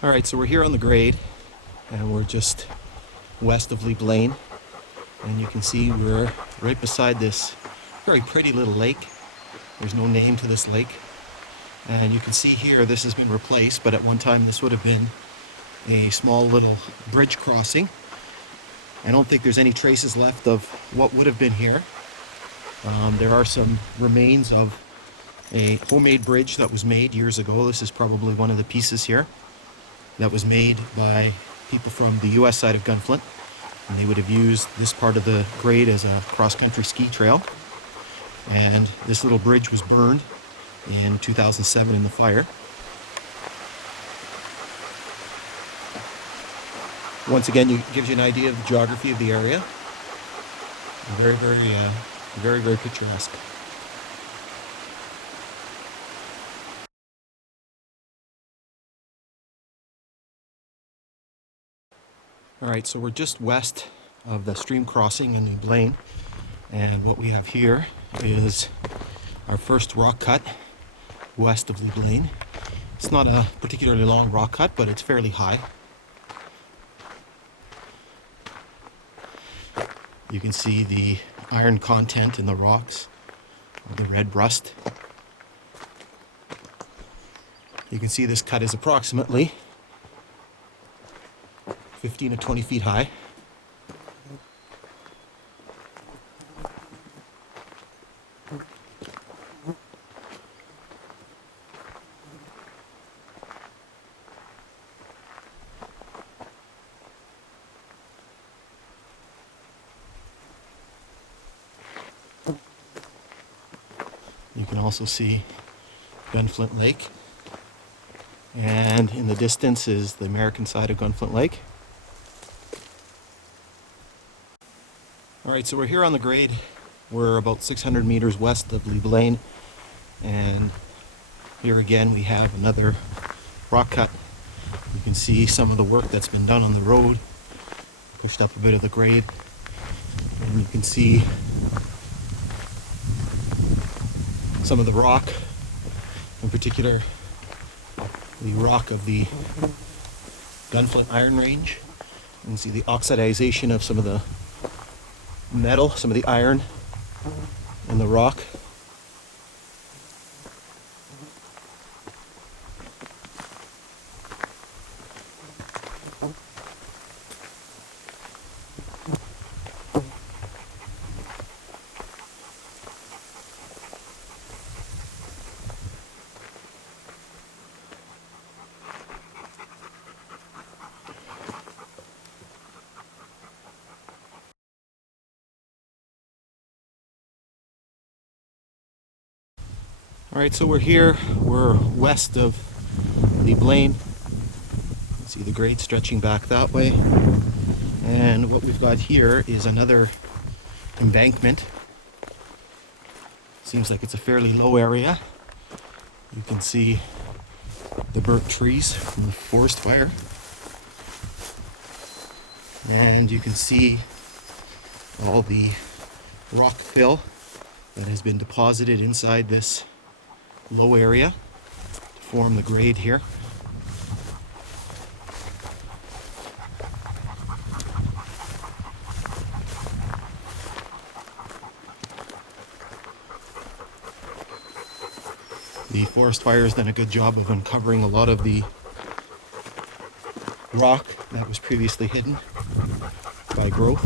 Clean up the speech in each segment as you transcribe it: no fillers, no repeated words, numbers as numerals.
Alright, so we're here on the grade and we're just west of Leap Lane, and you can see we're right beside this very pretty little lake. There's no name to this lake, and you can see here this has been replaced, but at one time this would have been a small little bridge crossing. I don't think there's any traces left of what would have been here. There are some remains of a homemade bridge that was made years ago. This is probably one of the pieces here that was made by people from the US side of Gunflint, and they would have used this part of the grade as a cross-country ski trail. And this little bridge was burned in 2007 in the fire. Once again, it gives you an idea of the geography of the area. Very picturesque. Alright, so we're just west of the stream crossing in New Blaine, and what we have here is our first rock cut west of New Blaine. It's not a particularly long rock cut, but it's fairly high. You can see the iron content in the rocks, the red rust. You can see this cut is approximately 15 to 20 feet high. You can also see Gunflint Lake, and in the distance is the American side of Gunflint Lake. Alright, so we're here on the grade. We're about 600 meters west of Leap Lane, and here again we have another rock cut. You can see some of the work that's been done on the road, pushed up a bit of the grade, and you can see some of the rock, in particular the rock of the Gunflint Iron Range. You can see the oxidization of some of the metal, some of the iron in the rock. Alright, so we're west of Leap Lane. You can see the grade stretching back that way. And what we've got here is another embankment. Seems like it's a fairly low area. You can see the burnt trees from the forest fire. And you can see all the rock fill that has been deposited inside this low area to form the grade here. The forest fire has done a good job of uncovering a lot of the rock that was previously hidden by growth.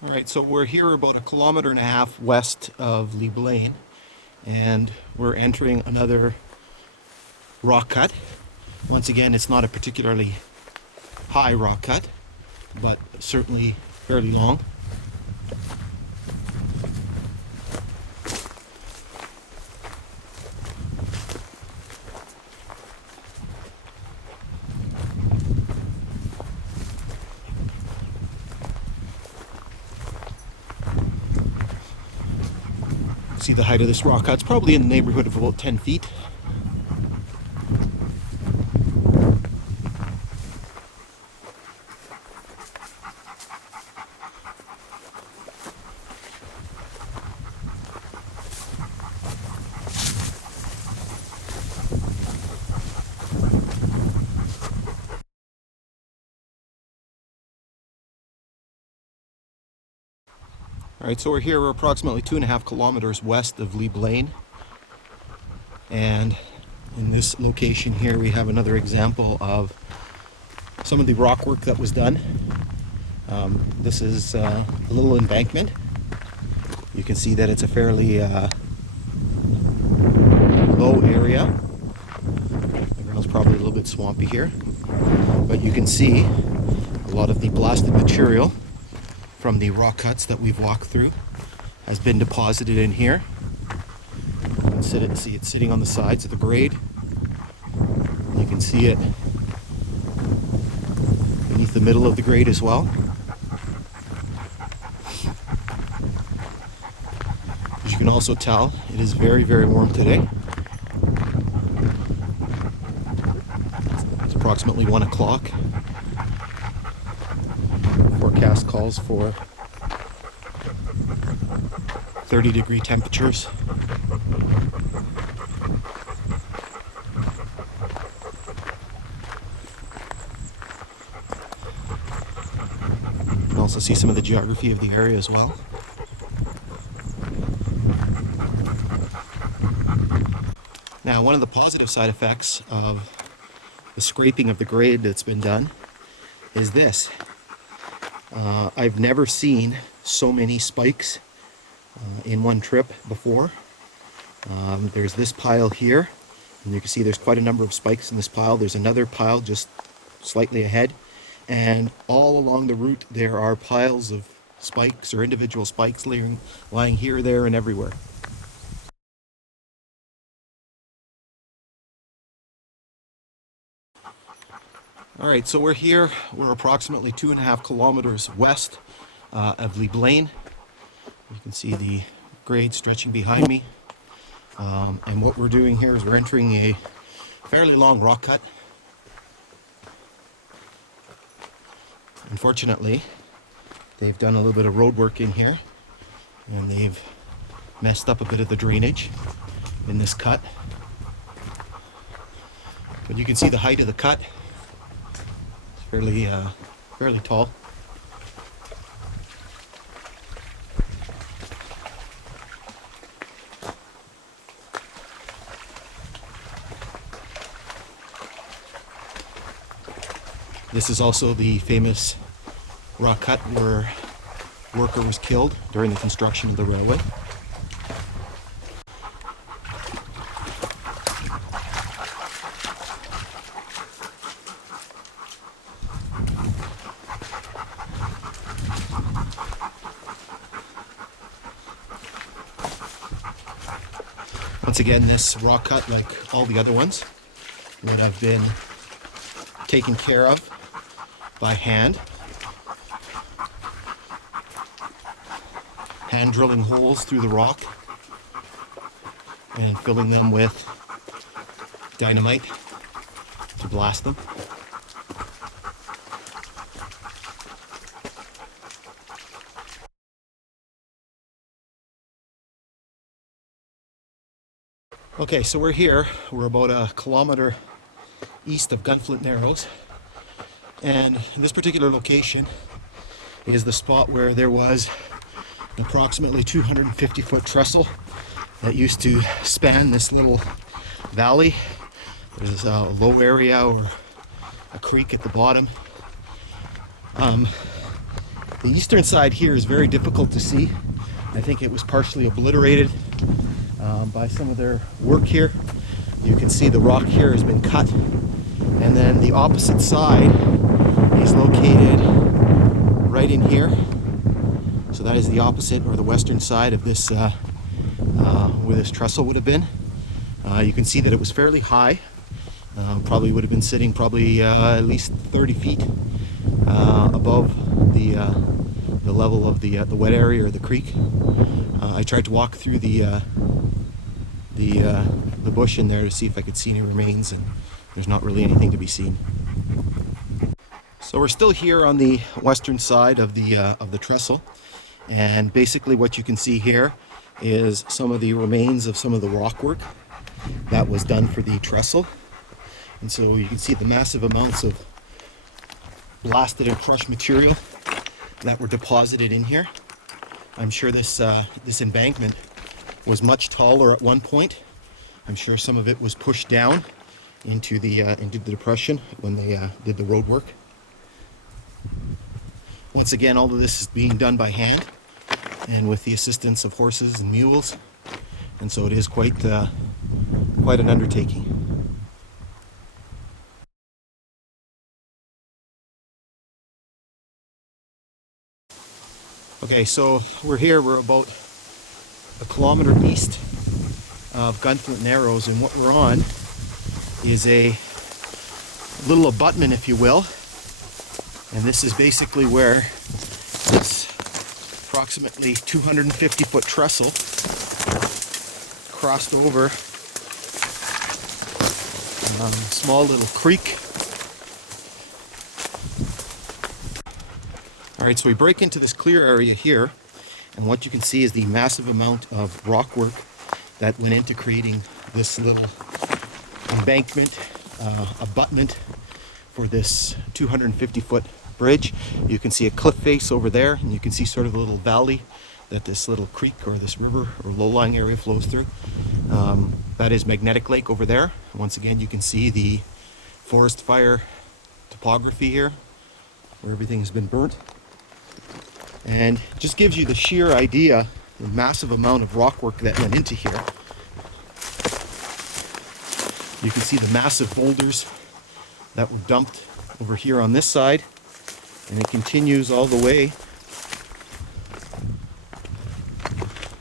Alright, so we're here about 1.5 kilometers west of Leap Lane, and we're entering another rock cut. Once again, it's not a particularly high rock cut, but certainly fairly long. See the height of this rock cut. It's probably in the neighborhood of about 10 feet. Alright, so we're approximately 2.5 kilometers west of Lee Blaine. And in this location here we have another example of some of the rock work that was done. This is a little embankment. You can see that it's a fairly low area. The ground's probably a little bit swampy here. But you can see a lot of the blasted material from the rock cuts that we've walked through has been deposited in here. You can see it sitting on the sides of the grade. You can see it beneath the middle of the grade as well. As you can also tell, it is very, very warm today. It's approximately 1 o'clock. Forecast calls for 30-degree temperatures. You can also see some of the geography of the area as well. Now, one of the positive side effects of the scraping of the grade that's been done is this. I've never seen so many spikes in one trip before. There's this pile here, and you can see there's quite a number of spikes in this pile. There's another pile just slightly ahead, and all along the route there are piles of spikes or individual spikes lying here, there, and everywhere. Alright, so we're approximately 2.5 kilometers west of Lee Blaine. You can see the grade stretching behind me. And what we're doing here is we're entering a fairly long rock cut. Unfortunately, they've done a little bit of road work in here, and they've messed up a bit of the drainage in this cut. But you can see the height of the cut. Fairly tall. This is also the famous rock cut where a worker was killed during the construction of the railway. Once again, this rock cut, like all the other ones, would have been taken care of by hand drilling holes through the rock and filling them with dynamite to blast them. Okay, so we're about a kilometer east of Gunflint Narrows, and this particular location is the spot where there was an approximately 250-foot trestle that used to span this little valley. There's a low area or a creek at the bottom. The eastern side here is very difficult to see. I think it was partially obliterated by some of their work here. You can see the rock here has been cut, and then the opposite side is located right in here. So that is the opposite, or the western side of this, where this trestle would have been. You can see that it was fairly high. Probably would have been sitting at least 30 feet above the level of the wet area or the creek. I tried to walk through the bush in there to see if I could see any remains, and there's not really anything to be seen. So we're still here on the western side of the trestle, and basically what you can see here is some of the remains of some of the rock work that was done for the trestle. And so you can see the massive amounts of blasted and crushed material that were deposited in here. I'm sure this embankment was much taller at one point. I'm sure some of it was pushed down into the depression when they did the road work. Once again, all of this is being done by hand and with the assistance of horses and mules, and so it is quite an undertaking. Okay, so we're about a kilometer east of Gunflint Narrows, and what we're on is a little abutment, if you will. And this is basically where this approximately 250-foot trestle crossed over a small little creek. Alright, so we break into this clear area here, and what you can see is the massive amount of rock work that went into creating this little embankment, abutment for this 250-foot bridge. You can see a cliff face over there, and you can see sort of a little valley that this little creek or this river or low-lying area flows through. That is Magnetic Lake over there. Once again, you can see the forest fire topography here, where everything has been burnt. And just gives you the sheer idea, the massive amount of rock work that went into here. You can see the massive boulders that were dumped over here on this side, and it continues all the way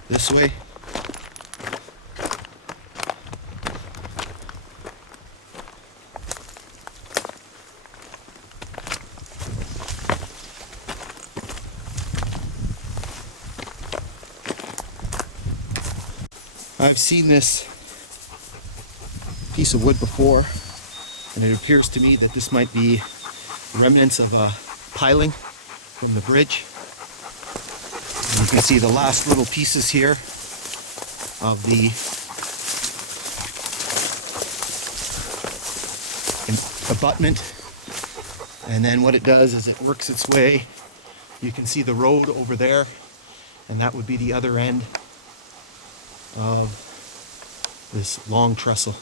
this way. I've seen this piece of wood before, and it appears to me that this might be remnants of a piling from the bridge. And you can see the last little pieces here of the abutment, and then what it does is it works its way. You can see the road over there, and that would be the other end of this long trestle.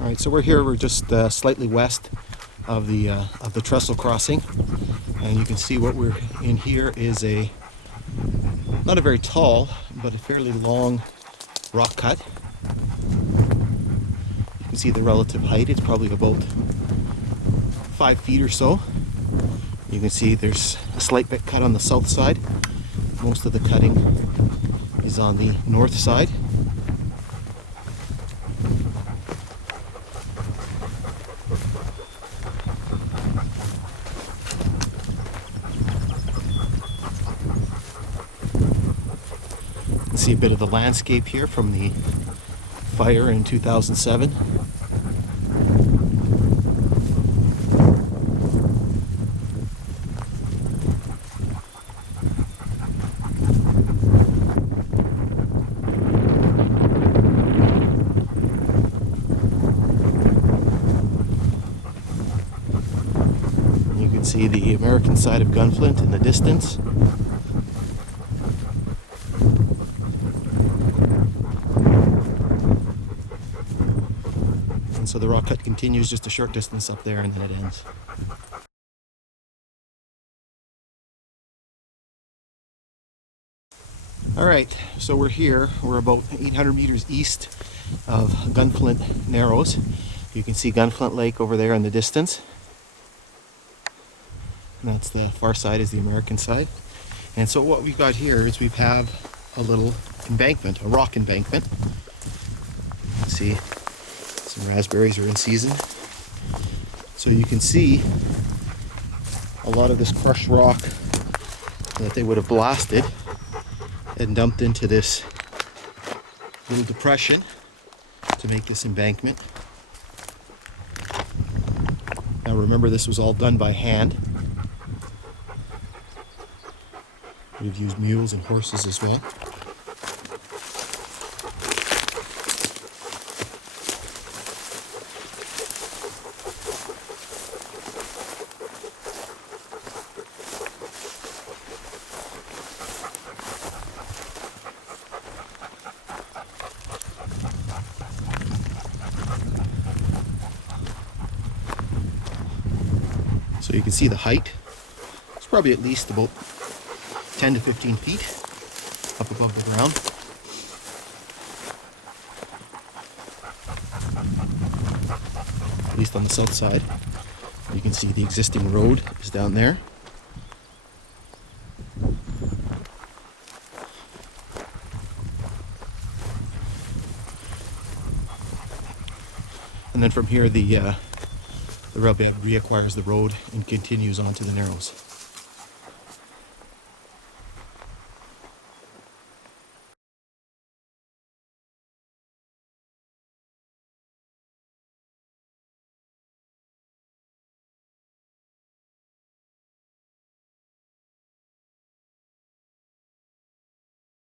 All right, so we're just slightly west of the trestle crossing, and you can see what we're in here is not a very tall, but a fairly long rock cut. You can see the relative height. It's probably about 5 feet or so. You can see there's a slight bit cut on the south side. Most of the cutting is on the north side. You can see a bit of the landscape here from the fire in 2007. See the American side of Gunflint in the distance. And so the rock cut continues just a short distance up there, and then it ends. Alright, so we're here. We're about 800 meters east of Gunflint Narrows. You can see Gunflint Lake over there in the distance. And that's the far side is the American side. And so what we've got here is we have a little embankment, a rock embankment. You can see some raspberries are in season. So you can see a lot of this crushed rock that they would have blasted and dumped into this little depression to make this embankment. Now remember, this was all done by hand. We've used mules and horses as well. So you can see the height. It's probably at least about 10 to 15 feet up above the ground. At least on the south side. You can see the existing road is down there. And then from here the railbed reacquires the road and continues onto the Narrows.